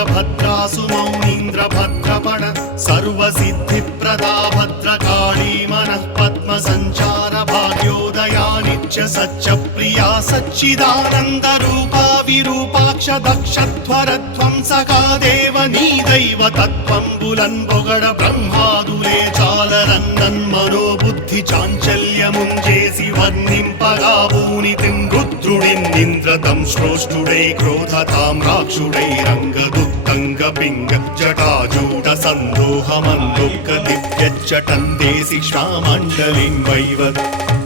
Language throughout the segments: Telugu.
వీరభద్రాసు మౌనీంద్ర భద్రపణ సర్వసిద్ధిప్రదా భద్రకాళీ మనః పద్మ సంచార భాగ్యోదయానిత్య సత్యప్రియా సచ్చిదానంద రూపా విరూపాక్ష దక్షధ్వరధ్వంసకా దేవ నీ దైవ తత్వంబులన్ పొగడ బ్రహ్మాదులే చాలరన్నన్ మనోబుద్ధి చాంచల్యముంజేసి వర్ణింపగా భూనితిం రుద్రుడిన్నింద్రతం శ్రోష్ఠుడై క్రోధతామ్రాక్షుడై రంగదుత్తంగ పింగ జటాజూట సందోహమందుఃఖ దివ్యచ్చటందేసి శ్వామండలిం వైవద్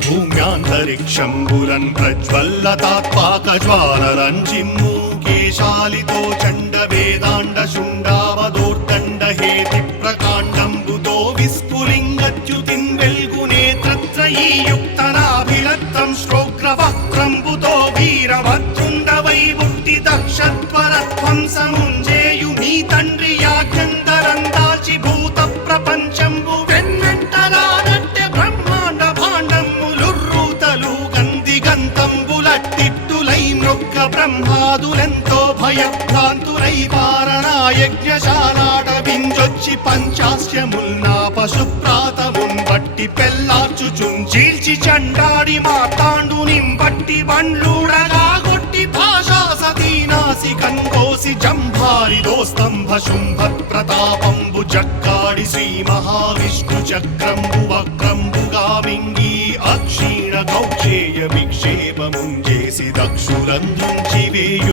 భూమ్యాంతరిక్షంబురన్ ప్రజ్వల్లతాత్పాకజ్వాలరన్ చిమ్ము కేశాలితో చండ వేదాండ శుండావదోర్దండ హేతి ప్రకాండంబుతో విస్ఫులింగచ్యుతిన్ వెల్గునేత్రత్రయీయుక్తనాభిలత్తం శ్రోగ్రవక్త్రంబుతో వీరభద్రుండవై బుట్టి దక్షధ్వరధ్వంసముంజేయు మీ తండ్రి యాజ్ఞందరం దాల్చి భూత ప్రపంచంబు వెన్నెంటరానట్టె బ్రహ్మాండ భాండములుర్రూతలు గందిగంతంబులట్టిట్టులై నొక్క బ్రహ్మాదులెంతో భయభ్రాంతులై పారనాయజ్ఞశాలాట వింజొచ్చి పంచాస్యముల్నా పశుప్రాతమున్ బట్టి పెల్లార్చుచున్ చీల్చి చండాడి మార్తాండునిం బట్టి బండ్లూడగా గొట్టి భాషా సతీనాసి కంకోసి జంభారి దోస్తంభ శుంభ ప్రతాపంబు జక్కాడి శ్రీ మహావిష్ణు చక్రంబు వక్రంబుగా మింగి అక్షీణ కౌచేయ విక్షేపముంజేసి దక్షులందుంచి వేయు